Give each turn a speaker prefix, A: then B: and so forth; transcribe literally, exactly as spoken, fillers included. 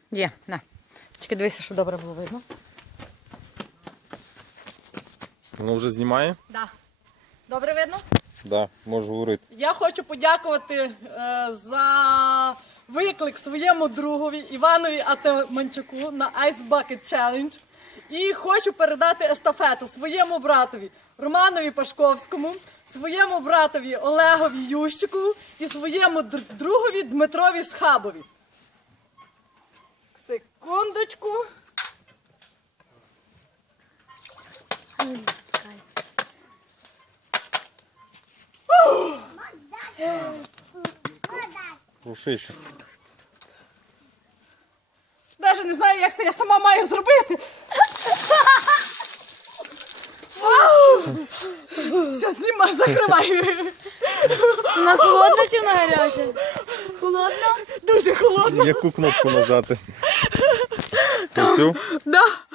A: Є, на. Тільки дивися, щоб добре було видно.
B: Воно вже знімає?
A: Да. Добре видно?
B: Так, да, можу говорити.
A: Я хочу подякувати е, за виклик своєму другові Іванові Атаманчуку на Ice Bucket Challenge. І хочу передати естафету своєму братові Романові Пашковському, своєму братові Олегові Ющику і своєму др- другові Дмитрові Схабові. Секундочку.
B: Рушися.
A: Навіть не знаю, як це я сама маю зробити. Вау! Все, знімай, закривай.
C: На холодно чи на гаряче? Холодно?
A: Дуже холодно.
B: Яку кнопку нажати? Оцю?
A: Да.